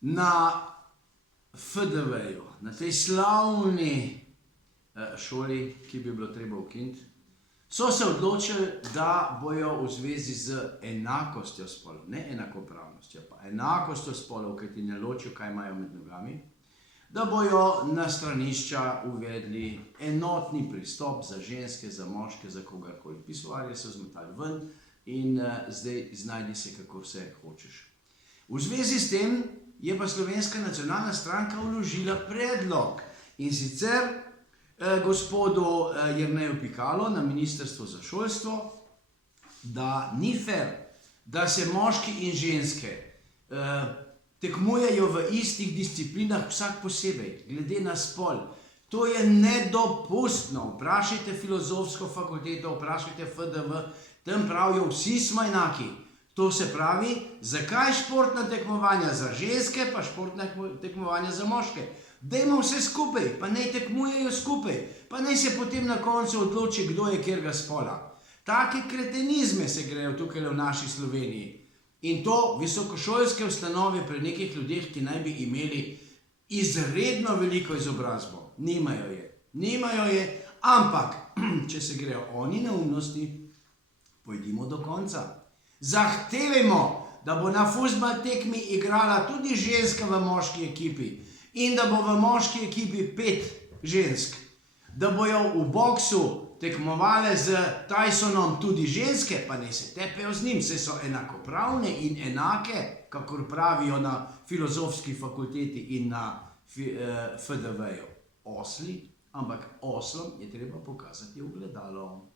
na FDV-ju, na tej slavni šoli, ki bi bilo treba ukiniti, so se odločili, da bojo v zvezi z enakostjo spolov, ne enakopravnostjo, pa enakostjo spolov, kaj ti ne ločijo, kaj imajo med nogami, da bojo na stranišča uvedli enotni pristop za ženske, za moške, za kogarkoli. Pisoarje so zmetali ven in zdaj znajdi se, kako vse hočeš. V zvezi s tem je pa Slovenska nacionalna stranka vložila predlog in sicer gospodu Jerneju Pikalu na Ministrstvu za šolstvo, da ni fair, da se moški in ženske tekmujejo v istih disciplinah vsak posebej, glede na spol. To je nedopustno. Vprašajte filozofsko fakulteto, vprašajte FDV, tam pravijo, vsi smo enaki. To se pravi, zakaj športna tekmovanja za ženske, pa športna tekmovanja za moške? Dajmo vse skupaj, pa naj tekmujejo skupaj, pa naj se potem na koncu odloči, kdo je katerega spola. Take kretenizme se grejo tukaj v naši Sloveniji. In to visokošolske ustanove pri nekih ljudeh, ki naj bi imeli izredno veliko izobrazbo. Nimajo je. Nimajo je, ampak, če se grejo oni neumnosti, pojdimo do konca. Zahtevajmo, da bo na fuzbal tekmi igrala tudi ženska v moški ekipi in da bo v moški ekipi 5 žensk. Da bojo v boksu tekmovale z Tysonom tudi ženske, pa ne se tepejo z njim, saj so enakopravne in enake, kakor pravijo na filozofski fakulteti in na FDV-ju. Osli, ampak oslom je treba pokazati ogledalo.